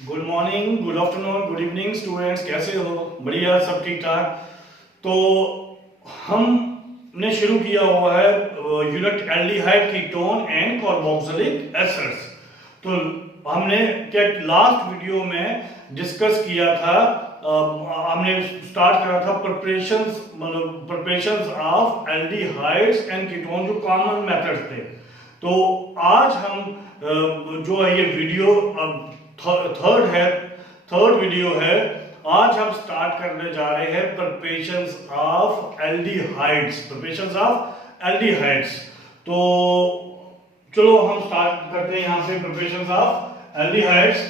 Good morning, good afternoon, good evening students, कैसे हो? बढ़िया, सब ठीक ठाक। तो हमने शुरू किया हुआ है unit aldehyde ketone and carboxylic acids. तो हमने क्या लास्ट वीडियो में डिस्कस किया था, हमने स्टार्ट करा था प्रिपरेशंस, मतलब preparations of aldehydes and ketone, जो कॉमन मेथड्स थे। तो आज हम जो है ये वीडियो थर्ड वीडियो है। आज हम स्टार्ट करने जा रहे हैं प्रिपरेशंस ऑफ एल्डिहाइड्स। तो चलो हम स्टार्ट करते हैं यहां पे प्रिपरेशंस ऑफ एल्डिहाइड्स।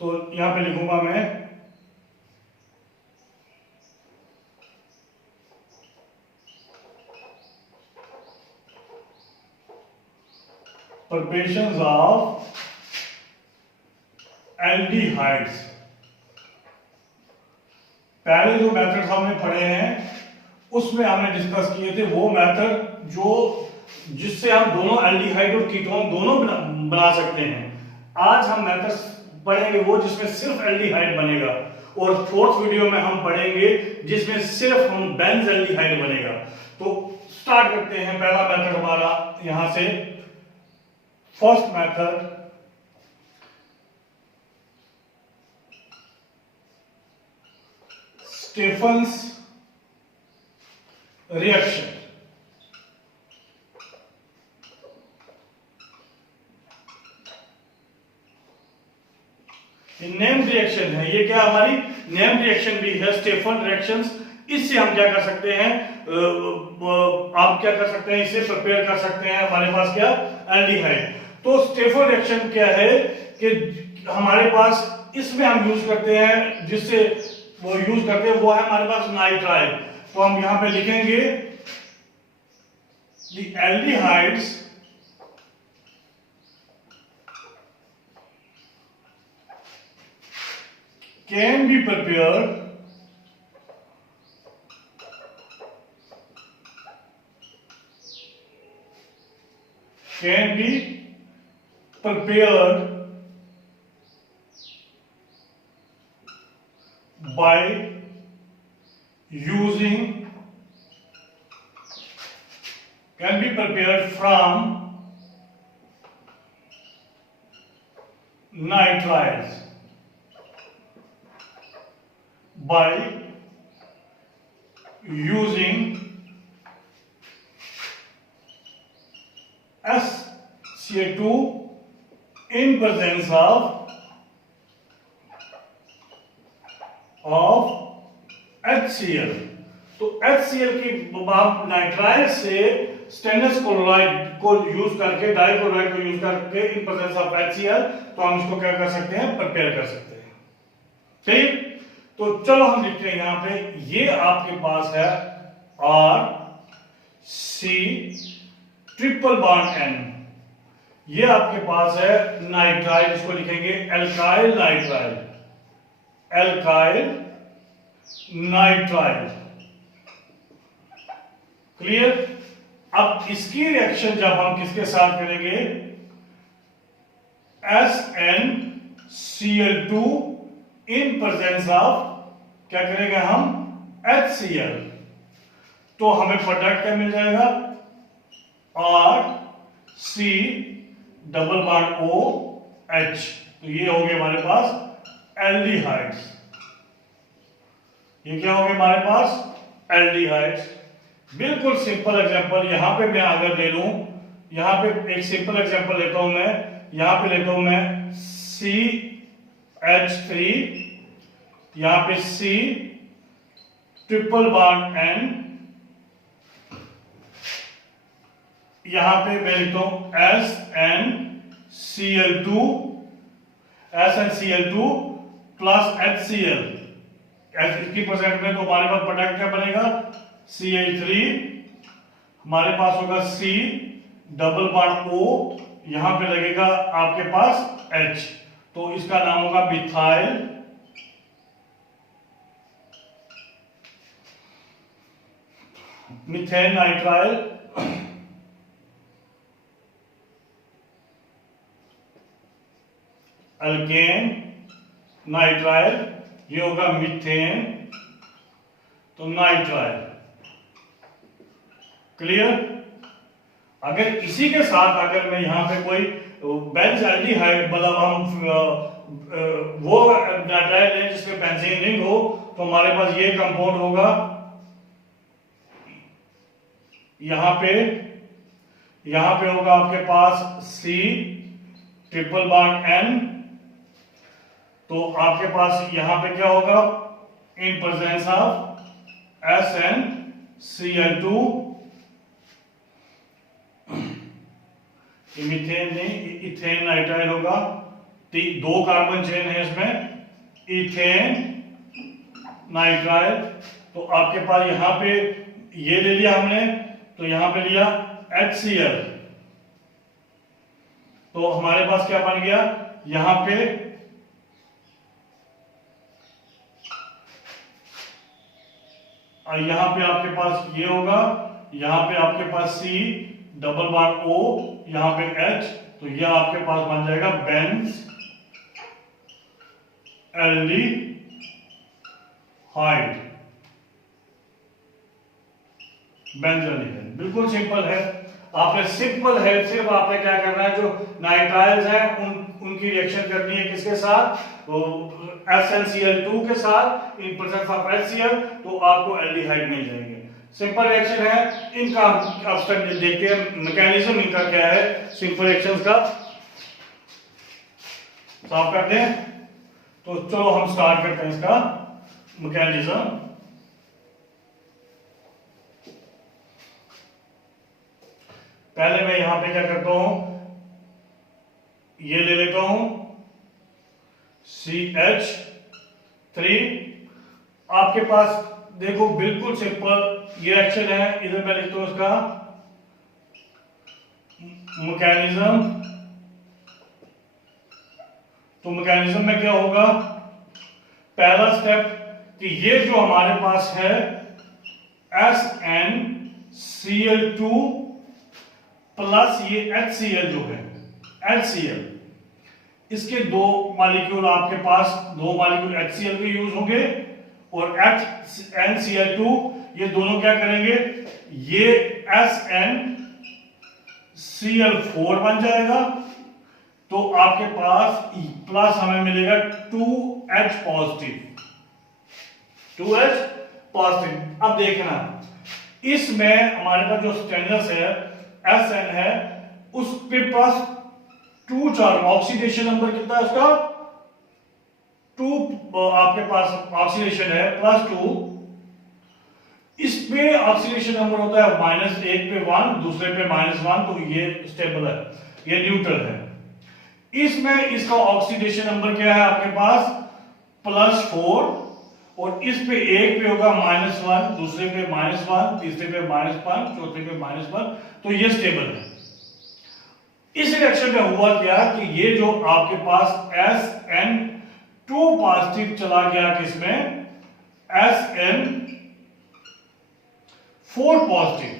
तो यहां पे लिखूंगा मैं प्रिपरेशंस ऑफ एल्डिहाइड्स। पहले जो मेथड हमने पढ़े हैं उसमें हमने डिस्कस किए थे वो मेथड जो जिससे हम दोनों एल्डिहाइड और कीटोन दोनों बना सकते हैं। आज हम मेथड पढ़ेंगे वो जिसमें सिर्फ एल्डिहाइड बनेगा, और फोर्थ वीडियो में हम पढ़ेंगे जिसमें सिर्फ हम बेंज एल्डिहाइड बनेगा। तो स्टार्ट करते हैं। पहला मेथड हमारा यहां से, first method Stefan's reaction. Name reaction है ये, क्या हमारी नेम रिएक्शन भी है, स्टेफन रिएक्शंस। इससे हम क्या कर सकते हैं, आप क्या कर सकते हैं, इसे प्रिपेयर कर सकते हैं। हमारे पास क्या, एल्डिहाइड। तो स्टेफन रिएक्शन क्या है कि हमारे पास इसमें हम यूज करते हैं, जिससे वो यूज करते हैं वो है हमारे पास नाइट्राइल। तो हम यहां पे लिखेंगे the aldehydes can be prepared by using, can be prepared from nitriles by using SCA2 in presence of HCl। तो HCl की नाइट्राइल से स्टेनलेस क्लोराइड को यूज करके, डाइक्लोराइड को यूज करके इन प्रेजेंस ऑफ HCl, तो हम इसको क्या कर सकते हैं, प्रिपेयर कर सकते हैं। ठीक, तो चलो हम लिखते हैं यहां पे, ये आपके पास है R-C ट्रिपल बॉन्ड N, ये आपके पास है नाइट्राइल, इसको लिखेंगे alkyl nitrile, alkyl nitrile. Clear? अब इसकी रिएक्शन जब हम किसके साथ करेंगे, SnCl2 इन प्रेजेंस ऑफ, क्या करेंगे हम, HCl। तो हमें प्रोडक्ट क्या मिल जाएगा, RC डबल बॉन्ड OH। तो ये हो गए हमारे पास एल्डिहाइड्स। ये क्या हो गए हमारे पास, एल्डिहाइड्स। बिल्कुल सिंपल एग्जांपल यहां पे मैं अगर ले लूं, यहां पे एक सिंपल एग्जांपल लेता हूं मैं, यहां पे लेता हूं मैं CH3, यहां पे C ट्रिपल बॉन्ड N, यहां पे मैं लिखता हूं SnCl2 प्लस HCl। इसकी परसेंट में तो हमारे पास प्रोडक्ट क्या बनेगा, CH3, हमारे पास होगा C डबल बॉन्ड O, यहां पे लगेगा आपके पास H, तो इसका नाम होगा मिथेन नाइट्राइल अल्केन नाइट्राइल, ये होगा मीथेन, तो नाइट्राइल। क्लियर? अगर इसी के साथ अगर मैं यहां पे कोई बेंजल्डिहाइड मतलब हम वो नाइट्राइल है जिसमें बेंजीन रिंग हो, तो हमारे पास ये कंपाउंड होगा यहां पे होगा आपके पास C ट्रिपल बॉन्ड N, तो आपके पास यहां पे क्या होगा इन प्रेजेंस ऑफ SnCl2, मीथेन नहीं इथेन नाइट्राइल होगा, दो कार्बन चेन है इसमें, इथेन नाइट्राइल। तो आपके पास यहां पे ये ले लिया हमने, तो यहां पे लिया HCl, तो हमारे पास क्या बन गया यहां पे आपके पास ये होगा, यहां पे आपके पास C डबल बॉन्ड O, यहां पे H, तो यह आपके पास बन जाएगा बेंज एल्डिहाइड, बेंजल्डिहाइड। बिल्कुल सिंपल है, आपने सिंपल है, सिर्फ आपने क्या करना है, जो नाइट्राइल्स हैं उनकी रिएक्शन करनी है किसके साथ, तो SnCl2 के साथ इन प्रेजेंस ऑफ HCl, तो आपको एल्डिहाइड मिल जाएंगे। सिंपल रिएक्शन है, इनका अब तक देखते हैं मैकेनिज्म इनका क्या है, सिंपल रिएक्शंस का साफ करते हैं। तो चलो हम स्टार्ट करते हैं इसका मैकेनिज्म। पहले मैं यहां पे क्या करता हूं, ये ले लेता हूं CH3, आपके पास देखो बिल्कुल सिंपल ये रिएक्शन है, इधर मैं लिखता हूं इसका मैकेनिज्म। तो मैकेनिज्म में क्या होगा, पहला स्टेप कि ये जो हमारे पास है SnCl2 प्लस ये HCl जो है HCl, इसके दो मॉलिक्यूल आपके पास, दो मॉलिक्यूल HCl के यूज होंगे और NCl2 ये दोनों क्या करेंगे, ये SnCl4 बन जाएगा, तो आपके पास प्लस हमें मिलेगा 2H पॉजिटिव, 2H पॉजिटिव। अब देखना इसमें हमारे पास जो स्टेनलेस है Sn है, उस पे पास 2 चार्ज, ऑक्सीडेशन नंबर कितना है उसका 2, आपके पास ऑक्सीडेशन है +2, इसमें ऑक्सीडेशन नंबर होता है -1 पे 1, दूसरे पे -1, तो ये स्टेबल है, ये न्यूट्रल है। इसमें इसका ऑक्सीडेशन नंबर क्या है आपके पास +4, और इस पे एक पे होगा -1, दूसरे पे -1, तीसरे पे -1, चौथे पे -1, तो ये स्टेबल है। इस रिएक्शन में हुआ क्या कि ये जो आपके पास Sn2 पॉजिटिव चला गया किसमें, Sn4 पॉजिटिव।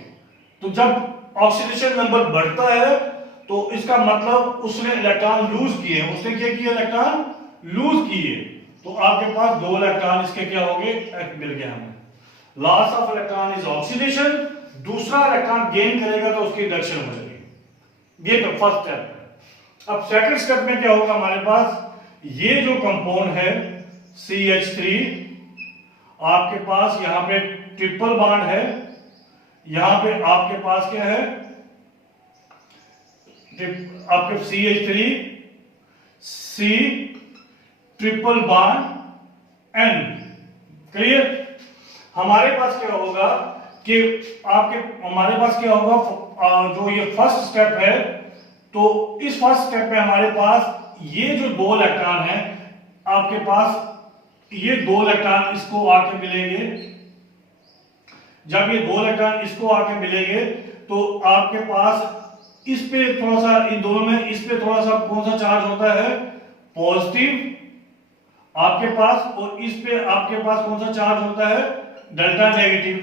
तो जब ऑक्सीडेशन नंबर बढ़ता है तो इसका मतलब उसने इलेक्ट्रॉन लूज किए, उसने क्या किया, इलेक्ट्रॉन लूज किए, तो आपके पास 2 इलेक्ट्रॉन इसके क्या हो गए, मिल गया हमें। Loss of electron is oxidation, दूसरा इलेक्ट्रॉन गेन करेगा तो उसकी रिडक्शन हो जाएगी, ये तो फर्स्ट स्टेप है। अब सेकंड स्टेप में क्या होगा, हमारे पास ये जो कंपाउंड है CH3, आपके पास यहां पे ट्रिपल बॉन्ड है, यहां पे आपके पास क्या है, आपके CH3 C triple bond N। Clear? हमारे पास क्या होगा कि हमारे पास क्या होगा, जो ये फर्स्ट स्टेप है, तो इस फर्स्ट स्टेप में हमारे पास ये जो 2 इलेक्ट्रॉन है, आपके पास ये 2 इलेक्ट्रॉन इसको आके मिलेंगे, जब ये 2 इलेक्ट्रॉन इसको आके मिलेंगे तो आपके पास इस पे थोड़ा सा, इन दोनों में इस पे थोड़ा सा कौन सा चार्ज होता है, पॉजिटिव आपके पास, और इस पे आपके पास कौन सा चार्ज होता है, डेल्टा नेगेटिव।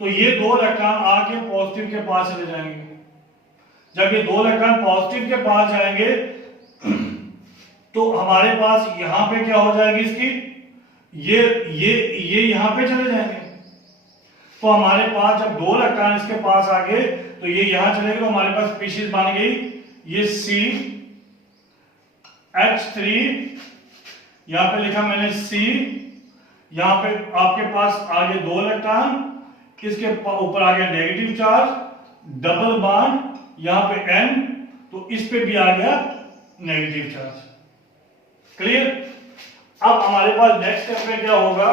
तो ये 2 इलेक्ट्रॉन आके पॉजिटिव के पास चले जाएंगे। जब ये 2 इलेक्ट्रॉन पॉजिटिव के पास जाएंगे तो हमारे पास यहां पे क्या हो जाएगी इसकी, ये यहां पे चले जाएंगे। तो हमारे पास जब 2 इलेक्ट्रॉन इसके पास आ गए तो ये यहां चलेगा, तो हमारे पास स्पीशीज बन गई ये CH3, यहां पे लिखा मैंने C, यहां पे आपके पास आगे 2 इलेक्ट्रॉन, इसके ऊपर आ गया नेगेटिव चार्ज, डबल बॉन्ड यहां पे N, तो इस पे भी आ गया नेगेटिव चार्ज। क्लियर। अब हमारे पास नेक्स्ट स्टेप में क्या होगा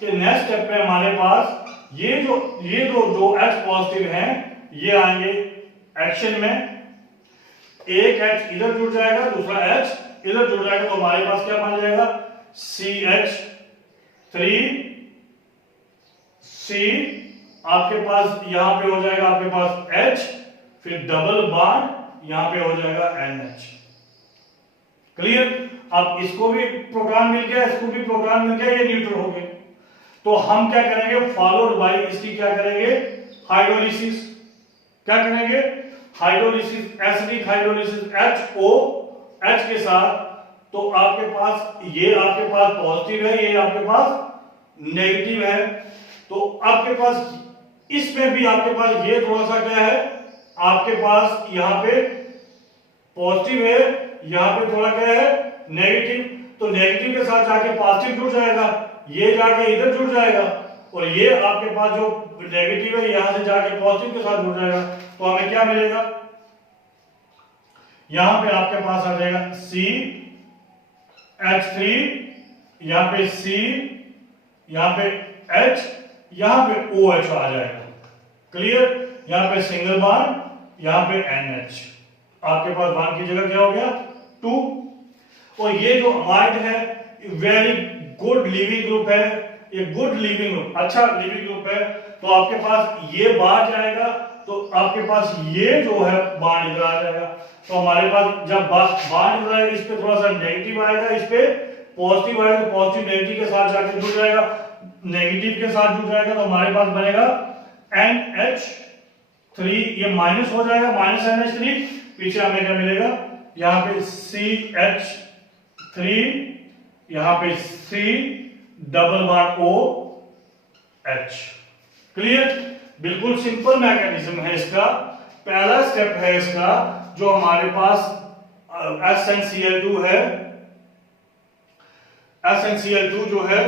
कि नेक्स्ट स्टेप में हमारे पास ये दो H पॉजिटिव हैं ये आएंगे एक्शन में, एक H इधर जुड़ जाएगा, दूसरा H इधर जुड़ जाएगा, तो हमारे पास क्या बन जाएगा CH3C, आपके पास यहां पे हो जाएगा आपके पास H, फिर डबल बॉन्ड यहां पे हो जाएगा NH। क्लियर। अब इसको भी प्रोटॉन मिल गया, इसको भी प्रोटॉन मिल गया, ये न्यूट्रल हो गए। तो हम क्या करेंगे, फॉलोड बाय इसकी क्या करेंगे, हाइड्रोलिसिस। क्या करेंगे, हाइड्रोलिसिस, एसिडिक हाइड्रोलिसिस HOH के साथ। तो आपके पास ये आपके पास पॉजिटिव है, ये आपके पास नेगेटिव है, तो आपके पास इसमें भी आपके पास ये थोड़ा सा क्या है, आपके पास यहां पे पॉजिटिव है, यहां पे थोड़ा क्या है नेगेटिव, तो नेगेटिव के साथ जाके पॉजिटिव जुड़ जाएगा, ये जाके इधर जुड़ जाएगा, और ये आपके पास जो नेगेटिव है यहां से जाके पॉजिटिव के साथ जुड़ जाएगा। तो हमें क्या मिलेगा, यहां पे आपके पास आ जाएगा CH3, यहां पे C, यहां पे H, यहां पे OH आ जाएगा। क्लियर। यहां पे सिंगल बॉन्ड, यहां पे NH, आपके पास बॉन्ड की जगह क्या हो गया 2। और ये जो अमाइड है वेरी गुड लिविंग ग्रुप है, ये गुड लिविंग ग्रुप, अच्छा लिविंग ग्रुप है। तो आपके पास ये बाहर जाएगा, तो आपके पास ये जो है बाहर इधर आ जाएगा। तो हमारे पास जब बाहर इधर आएगा, इस पे थोड़ा सा नेगेटिव आएगा, इस पे पॉजिटिव आएगा, तो पॉजिटिव नेगेटिव के साथ जाके जुड़ जाएगा, नेगेटिव के साथ जुड़ जाएगा, तो हमारे पास बनेगा NH3, ये माइनस हो जाएगा, माइनस NH3, पीछे हमें क्या मिलेगा, यहां पे CH3, यहां पे C, double bond OH। Clear. बिल्कुल सिंपल मैकेनिज्म है इसका। पहला स्टेप है इसका जो हमारे पास SnCl2 है, SnCl2 जो है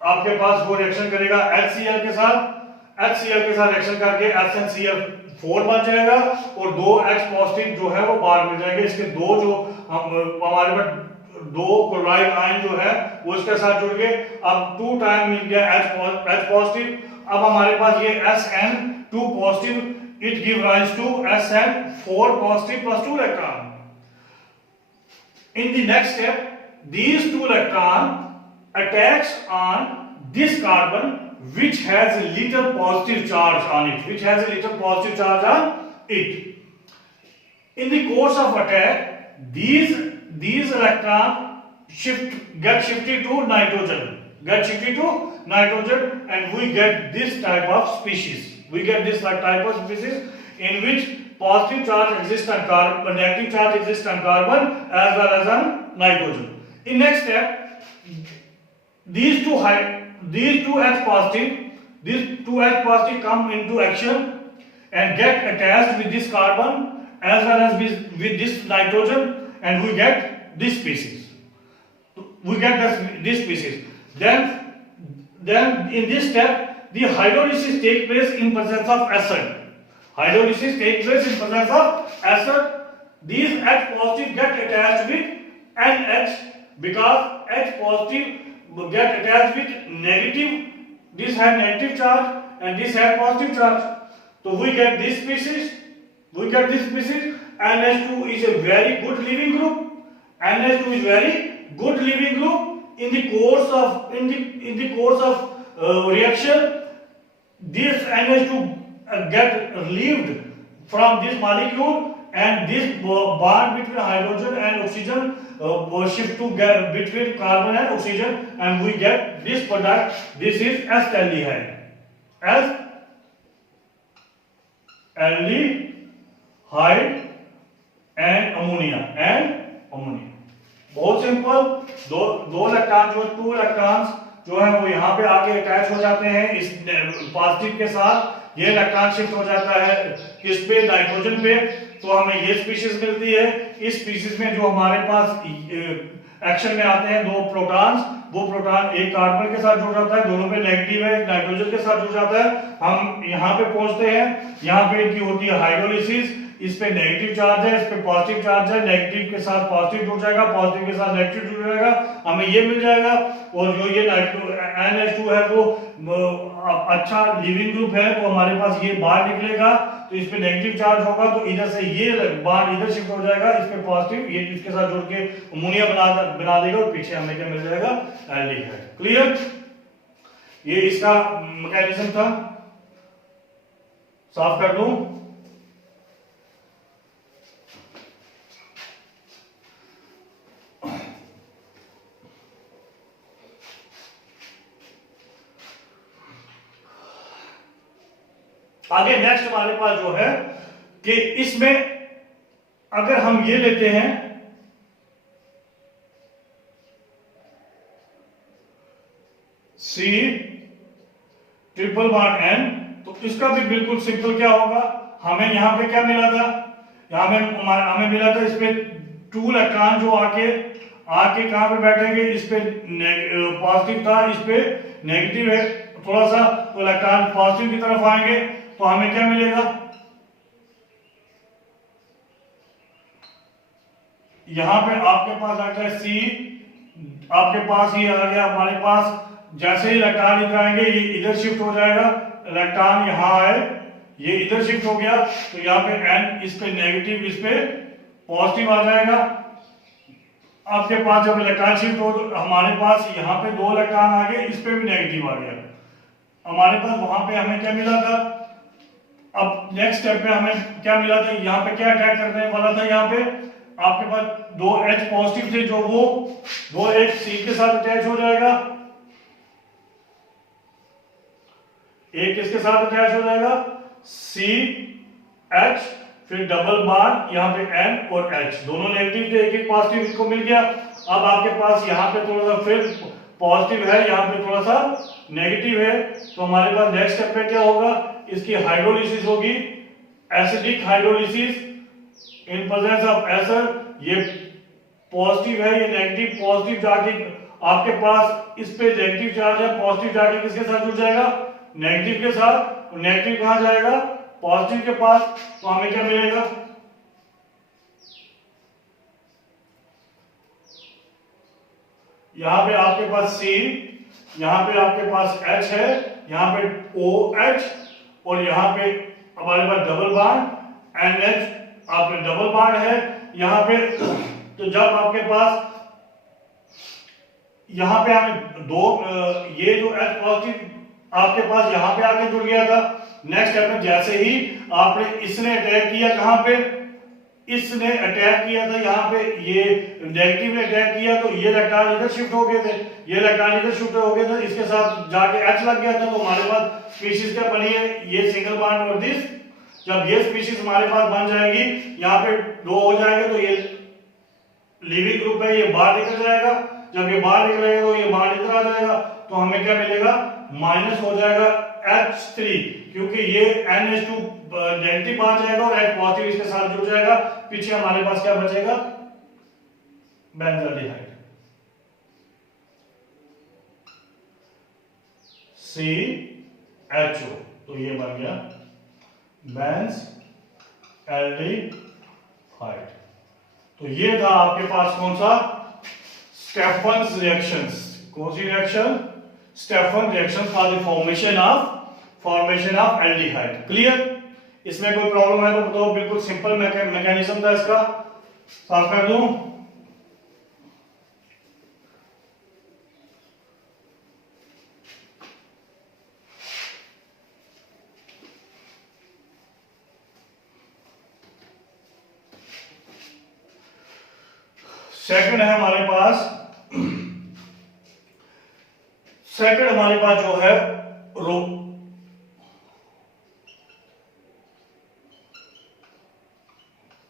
आपके पास वो रिएक्शन करेगा HCl के साथ रिएक्शन करके SnCl4 बन जाएगा, और 2 H पॉजिटिव जो है वो बाहर मिल जाएंगे। इसके दो जो हमारे पास 2 क्लोराइड आयन जो है वो इसके साथ जुड़ गए, अब 2 टाइम मिल गया H पॉजिटिव। अब हमारे पास ये Sn2 positive, it give rise to Sn4 positive plus 2 electron. In the next step, these 2 electron attacks on this carbon which has a little positive charge on it, In the course of attack, these electrons get shifted to nitrogen, and we get this type of species. In which positive charge exists on carbon, negative charge exists on carbon as well as on nitrogen. In next step, these two H positive come into action and get attached with this carbon as well as with this nitrogen, and we get this species. Then in this step, the hydrolysis takes place in presence of acid. These H positive get attached with NH, because H positive get attached with negative. This has negative charge and this has positive charge. So we get this species. NH2 is a very good living group. In the course of reaction, this NH2 get relieved from this molecule, and this bond between hydrogen and oxygen shift to between carbon and oxygen, and we get this product. This is S-aldehyde. And ammonia बहुत simple. दो electron जो two electrons जो है वो यहाँ पे आके attach हो जाते हैं इस पॉजिटिव के साथ। ये इलेक्ट्रॉन शिफ्ट हो जाता है किस पे, नाइट्रोजन पे, तो हमें ये स्पीशीज मिलती है। इस स्पीशीज में जो हमारे पास एक्शन में आते हैं दो प्रोटॉन्स, वो प्रोटॉन एक कार्बन के साथ जुड़ जाता है, दोनों पे नेगेटिव है, नाइट्रोजन के साथ जुड़ जाता है। हम यहाँ पे पहुंचते हैं, यहाँ पे इनकी होती है हाइड्रोलिसिस, इस पे नेगेटिव चार्ज है, इस पे पॉजिटिव चार्ज है, नेगेटिव के साथ पॉजिटिव जुड़ जाएगा, पॉजिटिव के साथ नेगेटिव जुड़ जाएगा, हमें ये मिल जाएगा। और जो ये NH2 है वो अच्छा लिविंग ग्रुप है, तो हमारे पास ये बाहर निकलेगा, तो इस पे नेगेटिव चार्ज होगा, तो इधर से ये बाहर इधर शिफ्ट हो जाएगा, इस पे पॉजिटिव, ये इसके साथ जुड़ के अमोनिया बना देगा, और पीछे हमें क्या मिल जाएगा, एल्डिहाइड। क्लियर? ये इसका मैकेनिज्म था, साफ कर दूं। आगे नेक्स्ट हमारे पास जो है कि इसमें अगर हम ये लेते हैं C ट्रिपल बॉन्ड N, तो इसका भी बिल्कुल सिंपल क्या होगा, हमें यहां पे क्या मिला था, यहां में हमें मिला था इस पे टू इलेक्ट्रॉन जो आके कहां पे बैठेंगे, इस पे पॉजिटिव था, इस पे नेगेटिव है थोड़ा सा, तो इलेक्ट्रॉन पॉजिटिव की तरफ आएंगे, तो हमें क्या मिलेगा, यहां पे आपके पास आ गया C, आपके पास ये आ गया हमारे पास, जैसे ही इलेक्ट्रॉन इधर आएंगे ये इधर शिफ्ट हो जाएगा, इलेक्ट्रॉन यहां आए, ये इधर शिफ्ट हो गया, तो यहाँ पे N इस पे नेगेटिव, इस पे पॉजिटिव आ जाएगा। आपके पास जब इलेक्ट्रॉन शिफ्ट हो तो हमारे पास यहाँ पे दो इलेक्ट्रॉन आ गए, इस पे भी नेगेटिव आ गया, हमारे पास वहां पे हमें क्या मिला था। अब नेक्स्ट स्टेप पे हमें क्या मिला था, यहाँ पे क्या अटैक करने वाला था, यहाँ पे आपके पास दो H पॉजिटिव थे, जो वो एक C के साथ अटैच हो जाएगा, एक इसके साथ अटैच हो जाएगा C H, फिर डबल बॉन्ड यहाँ पे N और H, दोनों नेगेटिव थे, एक एक पॉजिटिव इसको मिल गया। अब आपके पास यहाँ पे थोड़ा सा फिर पॉजिटिव है, यहाँ पे थोड़ा सा नेगेटिव है, तो हमारे पास नेक्स्ट स्टेप पे क्या होगा, इसकी हाइड्रोलिसिस होगी, acidic hydrolysis in presence of Acer. ये पॉजिटिव है, ये नेगेटिव, पॉजिटिव जाके आपके पास इस पे नेगेटिव चार्ज है, पॉजिटिव जाके किसके साथ जुड़ जाएगा, नेगेटिव के साथ, नेगेटिव कहां जाएगा, पॉजिटिव के पास, तो हमें क्या मिलेगा, यहां पे आपके पास C, यहां पे आपके पास H है, यहां पे OH, और यहां पे हमारे पास डबल बॉन्ड NH, आपके डबल बॉन्ड है यहां पे। तो जब आपके पास यहां पे हमें दो ये जो H पॉजिटिव आपके पास यहां पे आके जुड़ गया था, नेक्स्ट स्टेप में जैसे ही आपने इसने अटैक किया, कहां पे, इसने अटैक किया था यहाँ पे, ये नेगेटिव ने अटैक किया, तो ये इलेक्ट्रॉन इधर शिफ्ट हो गए थे, ये इलेक्ट्रॉन इधर शिफ्ट हो गए थे, इसके साथ जाके H लग गया था, तो हमारे पास स्पीशीज क्या बनी है, ये सिंगल बॉन्ड और दिस। जब ये स्पीशीज हमारे पास बन जाएगी, यहाँ पे दो हो जाएगा, तो ये लिविंग ग्रुप है, ये बाहर निकल जाएगा, जब ये बाहर निकलेगा तो ये बाहर इधर आ जाएगा, तो हमें क्या मिलेगा, माइनस हो जाएगा H3, क्योंकि ये NH2 नेगेटिव आ जाएगा और H पॉजिटिव इसके साथ जुड़ जाएगा, पीछे हमारे पास क्या बचेगा, बेंजाल्डिहाइड, CHO, तो ये बन गया बेंज एल्डिहाइड। तो ये था आपके पास कौन सा, स्टेफन्स रिएक्शंस, कौन सी reaction, Stephen reaction for the formation of aldehyde. Clear? इसमें कोई प्रॉब्लम है तो बताओ, बिल्कुल सिंपल मैकेनिज्म था इसका, साफ कर दूं। सेकंड है हमारे पास, सेकंड हमारे पास जो है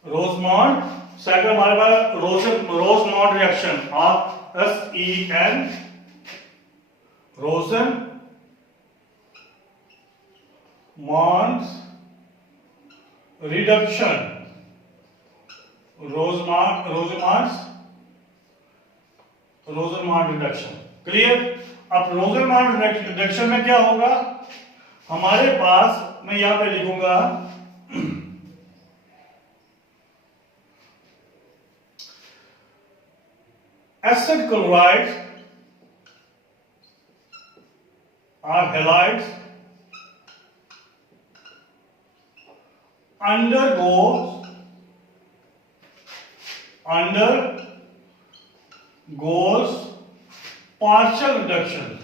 रोजमॉन्ड। सेकंड हमारे पास Rosenmund reaction, RSEN, Rosenmund reduction, Rosenmund reduction. Clear. अब रोजरमॉन्ड रिडक्शन में क्या होगा, हमारे पास, मैं यहां पे लिखूंगा एसिड क्लोराइड और halides undergoes partial reduction,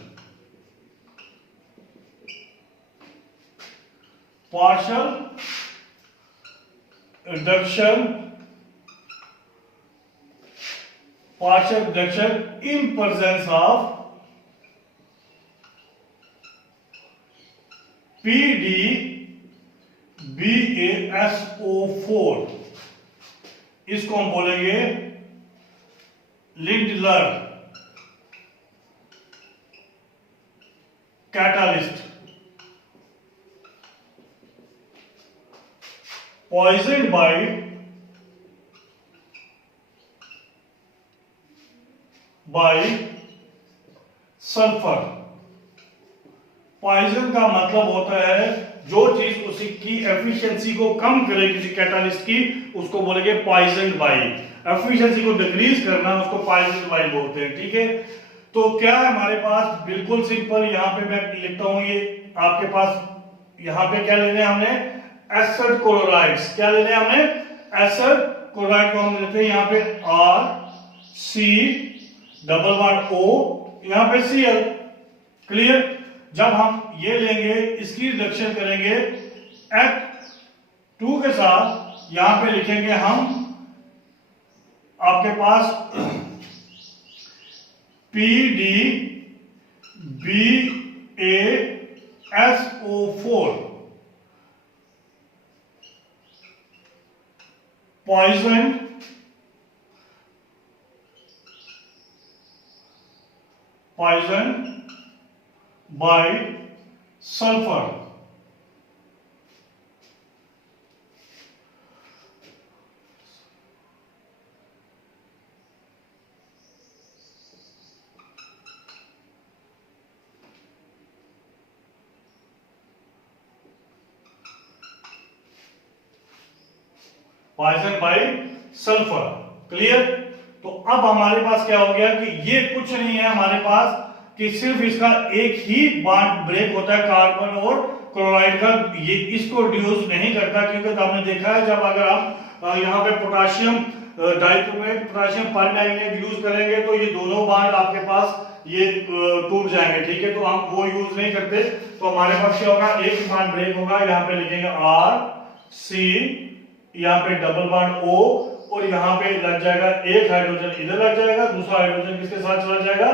in presence of PDBaSO4। इसको हम बोलेंगे Lindlar catalyst. Poisoned by sulphur. Poison का मतलब होता है जो चीज उसी की एफिशिएंसी को कम करे किसी कैटालिस्ट की, उसको बोलेंगे पॉइजन बाय। एफिशिएंसी को डिक्रीज करना उसको पॉइजन बाय बोलते हैं। ठीक है, तो क्या है हमारे पास, बिल्कुल सिंपल, यहां पे मैं लिखता हूं, ये आपके पास यहां पे क्या लेने हैं हमने, एसिड क्लोराइड्स। क्या लेने हैं हमने, एसिड क्लोराइड को हम लेते हैं यहां पे RC⸻O, यहां पे Cl। क्लियर। जब हम ये लेंगे, इसकी रिडक्शन करेंगे H2 के साथ, यहां पे लिखेंगे हम आपके पास PDBaSO4, poison by sulphur. Poison by sulphur. Clear. तो अब हमारे पास क्या हो गया कि ये कुछ नहीं है हमारे पास कि सिर्फ इसका एक ही बॉन्ड ब्रेक होता है कार्बन और क्लोराइड का, ये इसको रिड्यूस नहीं करता, क्योंकि हमने देखा है जब अगर आप यहाँ पे potassium dichromate, potassium permanganate use करेंगे तो ये दोनों बॉन्ड आपके पास ये टूट जाएंगे। ठीक है, तो हम वो यूज नहीं करते। तो हमारे पास क्या होगा, एक बॉन्ड ब्रेक होगा, यहाँ पे लिखेंगे RC, यहाँ पे डबल बॉन्ड O, और यहाँ पे लग जाएगा एक हाइड्रोजन इधर लग जाएगा, दूसरा हाइड्रोजन किसके साथ चला जाएगा,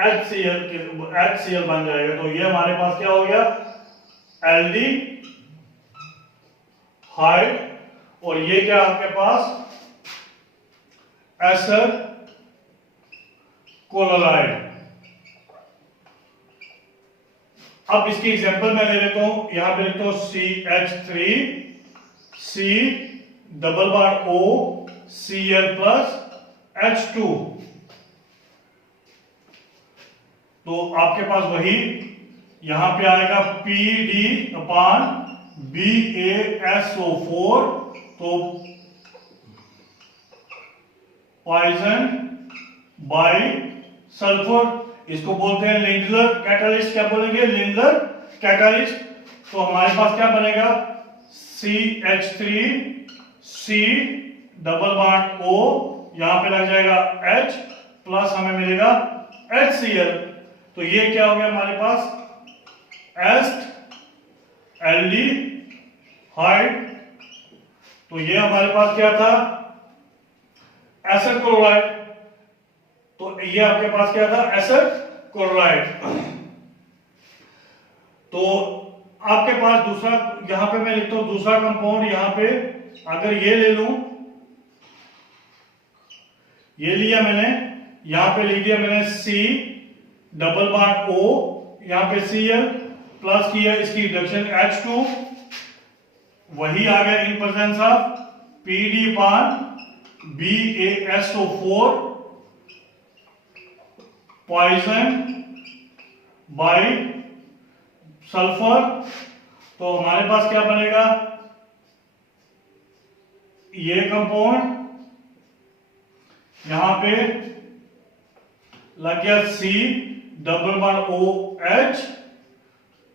HCl बन जाएगा। तो ये हमारे पास क्या हो गया, एल्डिहाइड, और ये क्या आपके पास एसिड क्लोराइड। अब इसकी एग्जांपल मैं ले लेता हूं, यहां पे लिखता हूं CH3C⸻O Cl+H2। तो आपके पास वही यहां पे आएगा PDBaSO4, तो पॉइजन बाय सल्फर, इसको बोलते हैं लिंडलर कैटालिस्ट। क्या बोलेंगे, लिंडलर कैटालिस्ट। तो हमारे पास क्या बनेगा, CH3C⸻O, यहां पे लग जाएगा H प्लस हमें मिलेगा HCl। तो ये क्या हो गया हमारे पास, एल्डिहाइड। तो ये हमारे पास क्या था, एसिड क्लोराइड। तो ये आपके पास क्या था, एसिड क्लोराइड। तो आपके पास दूसरा, यहां पे मैं लिखता हूं दूसरा कंपाउंड, यहां पे अगर ये ले लूं ये लिया मैंने, यहां पे लिख दिया मैंने C डबल बॉन्ड O, यहां पे Cl प्लस किया इसकी रिडक्शन H2, वही आ गया in presence of PD upon BaSO4 poison by sulphur. तो हमारे पास क्या बनेगा, ये कंपाउंड यहां पे लग गया C double bond OH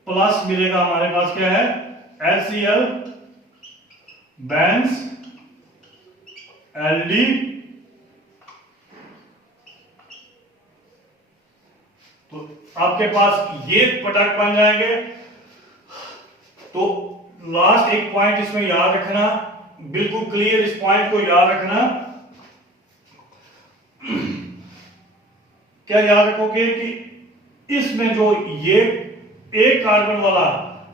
plus मिलेगा हमारे पास क्या है HCl बेंज LD। तो आपके पास ये प्रोडक्ट बन जाएंगे। तो लास्ट एक पॉइंट इसमें याद रखना, बिल्कुल क्लियर इस पॉइंट को याद रखना। क्या याद रखोगे कि इसमें जो ये एक कार्बन वाला,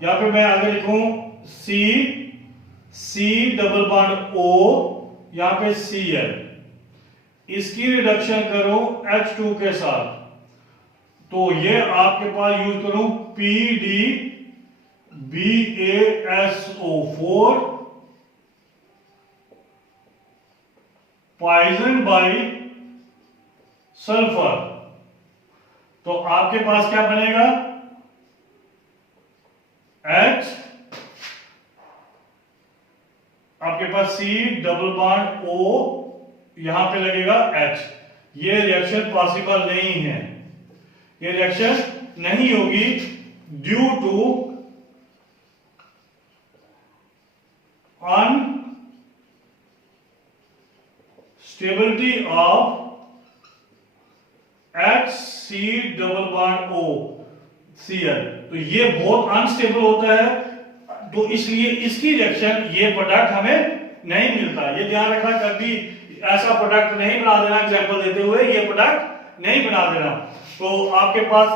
या फिर मैं आगे लिखूं C डबल बॉन्ड O, यहां पे Cl, इसकी रिडक्शन करो H2 के साथ, तो ये आपके पास यूज करूं PD BaSO4 poison by sulphur. तो आपके पास क्या बनेगा H, आपके पास C डबल बॉन्ड O, यहां पे लगेगा H। ये रिएक्शन पॉसिबल नहीं है, ये रिएक्शन नहीं होगी due to unstability of HC double bond O Cl। तो ये बहुत अनस्टेबल होता है, तो इसलिए इसकी रिएक्शन, ये प्रोडक्ट हमें नहीं मिलता। ये ध्यान रखना, कभी ऐसा प्रोडक्ट नहीं बना देना, एग्जांपल देते हुए ये प्रोडक्ट नहीं बना देना। तो आपके पास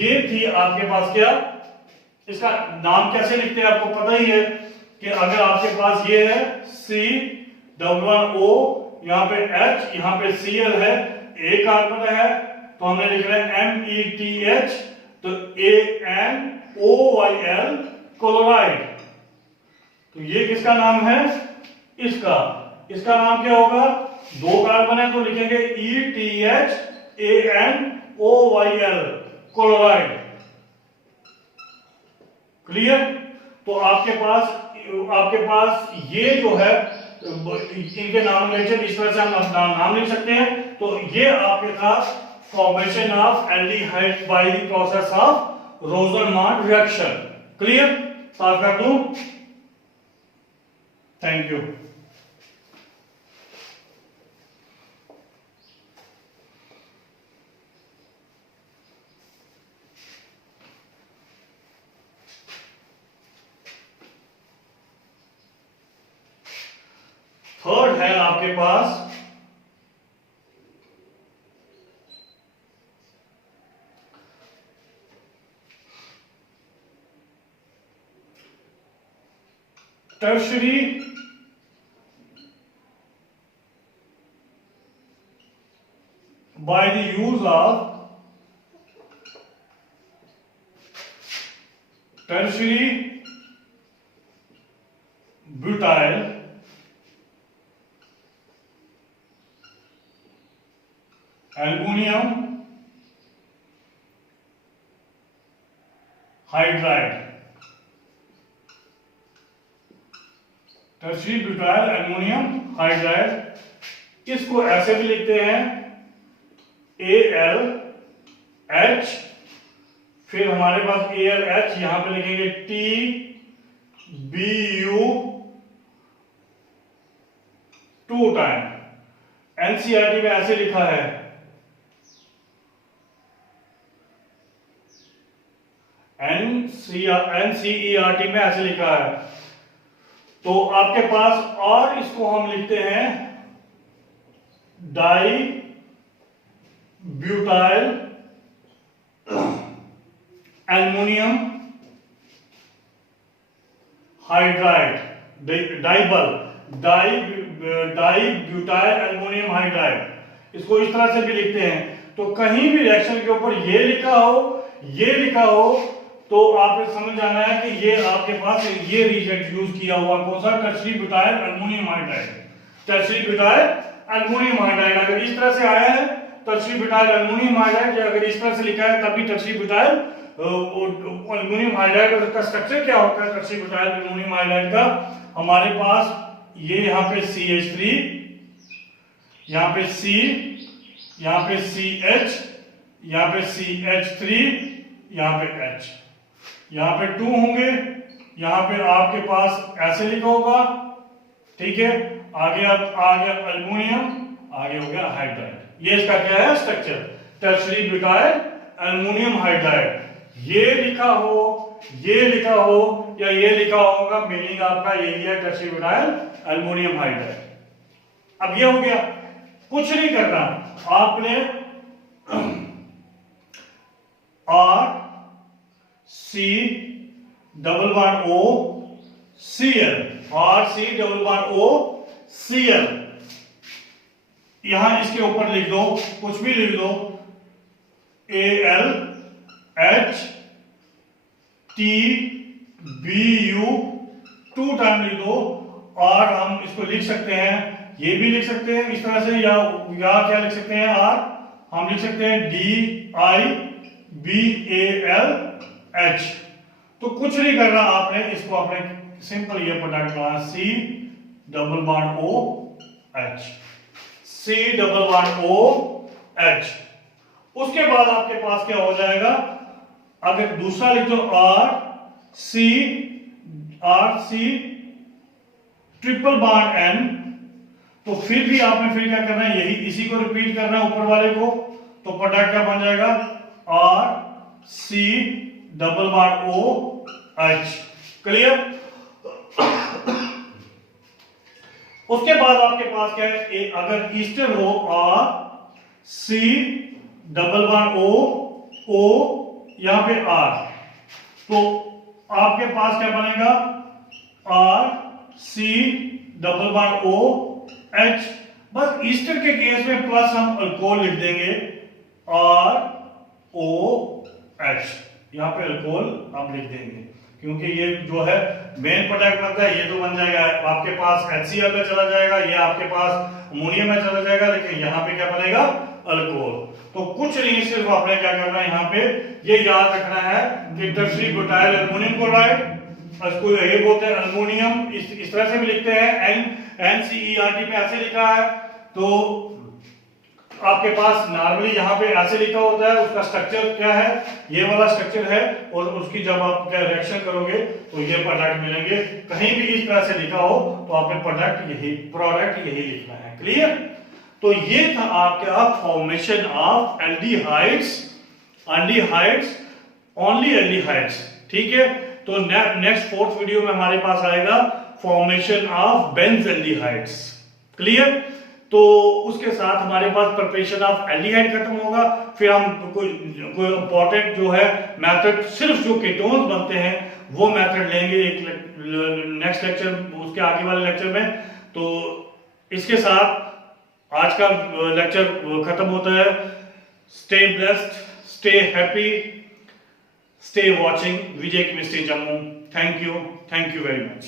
ये थी, आपके पास क्या, इसका नाम कैसे लिखते हैं आपको पता ही है कि अगर आपके पास ये है C डबल O, यहां पे H, यहां पे Cl है, एक कार्बन है, तो हमने लिख रहे हैं METH, तो ANOYL क्लोराइड। तो ये किसका नाम है, इसका नाम क्या होगा, दो कार्बन है तो लिखेंगे ETHANOYL क्लोराइड। क्लियर। तो आपके पास ये जो है, इनके नॉमिनेशन इस तरह से हम नाम लिख सकते हैं। तो ये आपके पास formation of aldehyde by the process of Rosenmund reaction. Clear, साफ कर दूं। Thank you. थर्ड है आपके पास tertiary by the use of tertiary butyl aluminum hydride। Tertiary butyl aluminium hydride, इसको ऐसे भी लिखते हैं AlH, फिर हमारे पास AlH, यहां पे लिखेंगे TBu 2 टाइम। NCERT में ऐसे लिखा है NCERT में ऐसे लिखा है। तो आपके पास, और इसको हम लिखते हैं di butyl aluminium hydride, di butyl aluminium hydride. इसको इस तरह से भी लिखते हैं। तो कहीं भी रिएक्शन के ऊपर ये लिखा हो तो आपने समझ जाना है कि ये आपके पास ये रिएजेंट यूज किया हुआ कौन सा, tertiary butyl aluminium hydride. Tertiary butyl aluminium hydride अगर इस तरह से आया है टर्शरी ब्यूटाइल एल्युमिनियम हाइड्राइड, या अगर इस तरह से लिखा है तब भी टर्शरी ब्यूटाइल एल्युमिनियम हाइड्राइड। और इसका स्ट्रक्चर क्या होता है टर्शरी ब्यूटाइल एल्युमिनियम हाइड्राइड का, हमारे पास ये यहाँ पे CH3, यहाँ पे C, यहाँ पे CH, यहाँ पे CH3, यहाँ पे H, यहाँ पे 2 होंगे, यहाँ पे आपके पास ऐसे लिखा होगा, ठीक है। आगे अब आ गया एल्युमिनियम, आगे हो गया हाइड्राइड। ये इसका क्या है structure, tertiary butyl aluminium hydride. ये लिखा हो या ये लिखा होगा, मीनिंग आपका यही है टर्शरी ब्यूटाइल एल्युमिनियम हाइड्राइड। अब ये हो गया, कुछ नहीं करना आपने RC≡OCl यहां इसके ऊपर लिख दो, कुछ भी लिख दो, AlHTBu 2 टाइम लिख दो। और हम इसको लिख सकते हैं, ये भी लिख सकते हैं इस तरह से, या क्या लिख सकते हैं R, हम लिख सकते हैं DIBALH। तो कुछ नहीं करना आपने, इसको आपने सिंपल ये प्रोडक्ट बनाना, C≡OH। उसके बाद आपके पास क्या हो जाएगा, अगर दूसरा लिख दो RC≡N, तो फिर भी आपने फिर क्या करना है, यही इसी को रिपीट करना है ऊपर वाले को। तो प्रोडक्ट क्या बन जाएगा, RC≡OH। क्लियर। उसके बाद आपके पास क्या है, अगर ईस्टर हो RC≡O यहां पे R, तो आपके पास क्या बनेगा, RC≡OH। बस ईस्टर के केस में प्लस हम अल्कोहल लिख देंगे, ROH, यहां पे अल्कोहल आप लिख देंगे, क्योंकि ये जो है मेन प्रोडक्ट बनता है। ये तो बन जाएगा आपके पास HCl में चला जाएगा, ये आपके पास अमोनियम में चला जाएगा, लेकिन यहाँ पे क्या बनेगा, अल्कोहल। तो कुछ नहीं, सिर्फ आपने क्या करना है, यहाँ पे ये याद रखना है कि टर्शरी ब्यूटाइल एल्युमिनियम क्लोराइड, इसको ये बोलते हैं एल्युमिनियम, इस तरह से भी लिखते हैं, NCERT पे ऐसे लिखा है। तो आपके पास नॉर्मली यहाँ पे ऐसे लिखा होता है, उसका स्ट्रक्चर क्या है, ये वाला स्ट्रक्चर है, और उसकी जब आप क्या रिएक्शन करोगे तो ये प्रोडक्ट मिलेंगे। कहीं भी इस तरह से लिखा हो तो आपने प्रोडक्ट यही लिखना है। क्लियर। तो ये था आपका formation of aldehydes, only aldehydes, ठीक है। तो नेक्स्ट 4th वीडियो में हमारे पास आएगा फॉर्मेशन ऑफ बेंज़ल्डिहाइड्स। क्लियर। तो उसके साथ हमारे पास प्रिपरेशन ऑफ एल्डिहाइड खत्म होगा। फिर हम कोई इंपॉर्टेंट जो है मेथड, सिर्फ जो कीटोन्स बनते हैं वो मेथड लेंगे एक नेक्स्ट लेक्चर, उसके आगे वाले लेक्चर में। तो इसके साथ आज का लेक्चर खत्म होता है। Stay blessed, stay happy, stay watching Vijay chemistry Jammu. Thank you very much.